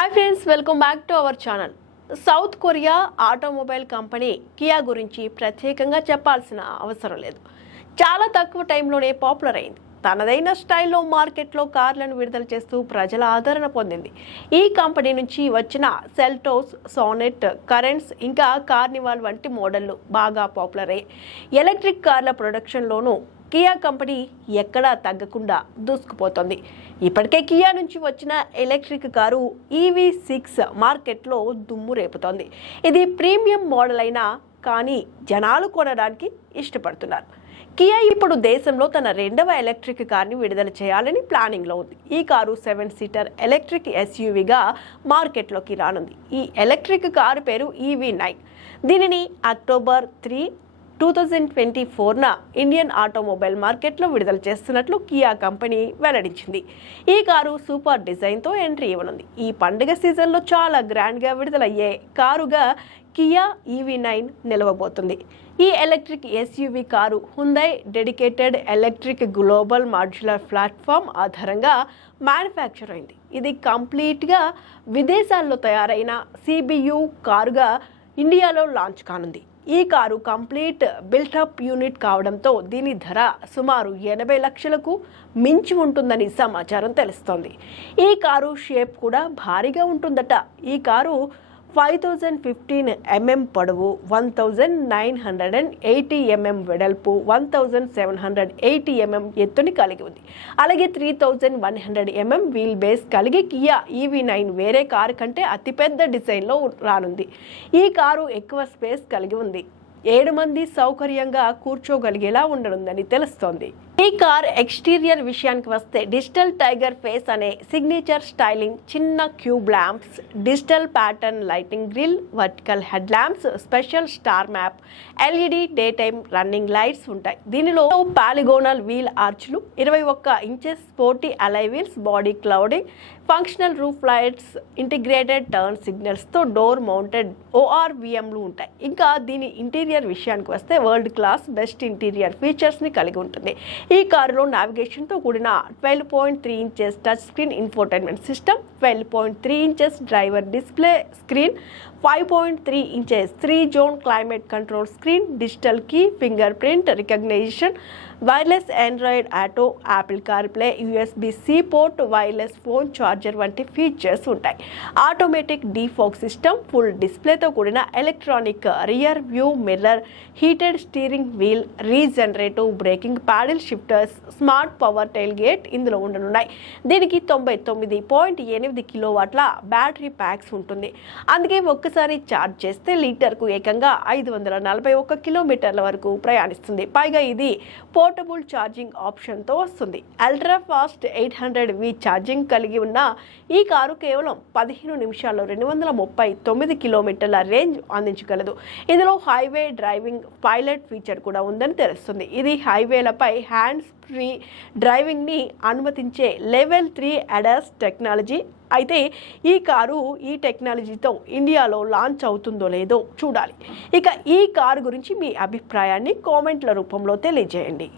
Hi friends, welcome back to our channel. South Korea automobile company Kia గురించి ప్రత్యేకంగా చెప్పాల్సిన అవసరం లేదు. చాలా తక్కువ టైంలోనే పాపులర్ అయింది. తనదైన స్టైల్లో మార్కెట్లో కార్లను విడుదల చేస్తూ ప్రజల ఆదరణ పొందింది. ఈ కంపెనీ నుంచి వచ్చిన సెల్టోస్, సోనెట్, కరెంట్స్ ఇంకా కార్నివాల్ వంటి మోడళ్లు బాగా పాపులర్ అయ్యాయి. ఎలక్ట్రిక్ కార్ల ప్రొడక్షన్లోనూ కియా కంపెనీ ఎక్కడా తగ్గకుండా దూసుకుపోతోంది. ఇప్పటికే కియా నుంచి వచ్చిన ఎలక్ట్రిక్ కారు EV6 మార్కెట్లో దుమ్ము రేపుతోంది. ఇది ప్రీమియం మోడల్ అయినా కానీ జనాలు కొనడానికి ఇష్టపడుతున్నారు. కియా ఇప్పుడు దేశంలో తన 2వ ఎలక్ట్రిక్ కార్ని విడుదల చేయాలని ప్లానింగ్లో ఉంది. ఈ కారు 7 సీటర్ ఎలక్ట్రిక్ SUVగా మార్కెట్లోకి రానుంది. ఈ ఎలక్ట్రిక్ కారు పేరు EV9. దీనిని అక్టోబర్ 3, 2024న ఇండియన్ ఆటోమొబైల్ మార్కెట్లో విడుదల చేస్తున్నట్లు కియా కంపెనీ వెల్లడించింది. ఈ కారు సూపర్ డిజైన్తో ఎంట్రీ ఇవ్వనుంది. ఈ పండుగ సీజన్లో చాలా గ్రాండ్గా విడుదలయ్యే కారుగా కియా EV9 నిలవబోతుంది. ఈ electric SUV car Hyundai dedicated electric global modular platform ఆధారంగా మ్యానుఫ్యాక్చర్ అయింది. ఇది కంప్లీట్గా విదేశాల్లో తయారైన CBU కారుగా ఇండియాలో లాంచ్ కానుంది. ఈ కారు కంప్లీట్ బిల్టప్ యూనిట్ కావడంతో దీని ధర సుమారు 80 లక్షలకు మించి ఉంటుందని సమాచారం తెలుస్తోంది. ఈ కారు షేప్ కూడా భారీగా ఉంటుందట. ఈ కారు 5015 mm పొడవు, 1980 mm వెడల్పు, 1780 mm ఎత్తుని కలిగి ఉంది. అలాగే 3100 mm వీల్ బేస్ కలిగి కియా EV9 వేరే కారు కంటే అతిపెద్ద డిజైన్లో రానుంది. ఈ కారు ఎక్కువ స్పేస్ కలిగి ఉంది. 7 మంది సౌకర్యంగా కూర్చోగలిగేలా ఉండనుందని తెలుస్తోంది. ఈ కార్ ఎక్స్టీరియర్ విషయానికి వస్తే డిజిటల్ టైగర్ ఫేస్ అనే సిగ్నేచర్ స్టైలింగ్, చిన్న cube lamps, digital pattern lighting grille, vertical head lamps, special star map, LED day time running lights ఉంటాయి. దీనిలో పాలిగోనల్ వీల్ ఆర్చ్లు, 21 inches sporty alloy wheels, body cladding, functional roof lights, integrated turn సిగ్నల్స్తో door mounted ORVMలు ఉంటాయి. ఇంకా దీని interior విషయానికి వస్తే వరల్డ్ క్లాస్ బెస్ట్ ఇంటీరియర్ ఫీచర్స్ని కలిగి ఉంటుంది. ఈ కారులో నావిగేషన్తో కూడిన 12.3 inches touch screen infotainment system, 12.3 inches driver display screen, 5.3 inches 3 zone climate control screen, digital key, fingerprint recognition, wireless Android Auto, Apple CarPlay, USB-C port, wireless phone charger వంటి features ఉంటాయి. Automatic defog system, full డిస్ప్లేతో కూడిన electronic rear view mirror, heated steering wheel, regenerative braking paddle shifters, smart power tailgate ఇందులో ఉండనున్నాయి. దీనికి 99.8 కిలోవాట్ల battery packs ఉంటుంది. అందుకే ఒక్కసారి ఛార్జ్ చేస్తే లీటర్కు ఏకంగా 541 కిలోమీటర్ల వరకు ప్రయాణిస్తుంది. పైగా ఇది పోర్టబుల్ ఛార్జింగ్ ఆప్షన్తో వస్తుంది. అల్ట్రా ఫాస్ట్ 800V ఛార్జింగ్ కలిగి ఉన్న ఈ కారు కేవలం 15 నిమిషాల్లో 239 కిలోమీటర్ల రేంజ్ అందించగలదు. ఇందులో హైవే డ్రైవింగ్ పైలట్ ఫీచర్ కూడా ఉందని తెలుస్తుంది. ఇది హైవేలపై హ్యాండ్స్ ఫ్రీ డ్రైవింగ్ని అనుమతించే లెవెల్ 3 ADAS టెక్నాలజీ. అయితే ఈ కారు ఈ టెక్నాలజీతో ఇండియాలో లాంచ్ అవుతుందో లేదో చూడాలి. ఇక ఈ కారు గురించి మీ అభిప్రాయాన్ని కామెంట్ల రూపంలో తెలియజేయండి.